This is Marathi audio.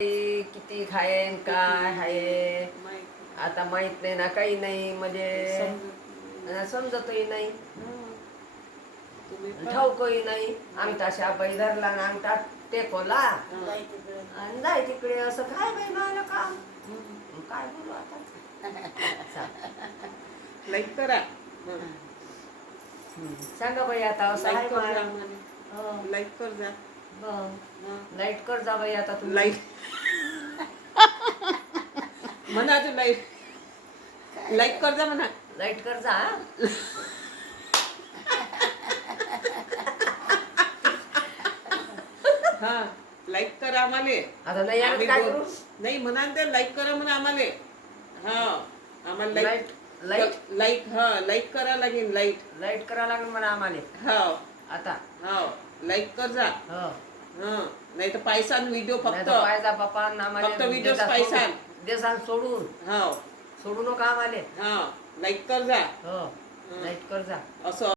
किती खायन काय आहे आता माहित नाही ना, काही नाही म्हणजे समजतही नाही, ठाऊकही नाही. आम्ही तशा बाई धरला ना अंगठा टेकवला आणि जाय तिकडे. असं काय बाई मला काम काय बोलू आता. लाईक करा, सांगा बाई आता असं आहे मला. लाईक कर जा, लाईट कर जा बाई आता तुम्ही. लाईक म्हणा तू लाईक कर जा म्हणा. लाईट कर जा. हा लाईक करा आम्हाले. आता नाही आलं काय करू. नाही म्हणा ते लाईक करा म्हणा आम्हाले. हा आम्हाला लाईट लाईट लाईक हा लाईक करा लागेल. लाईट करा लागेल म्हणा आम्हाला. हो आता हो लाईक कर जा. हो नाही तर पैसान व्हिडिओ फक्त पाहिजा बापा फक्त व्हिडिओ पैसान देसान सोडून हो सोडू नका आम्हाला. हा लाईक कर जा. हो लाईट कर जा असं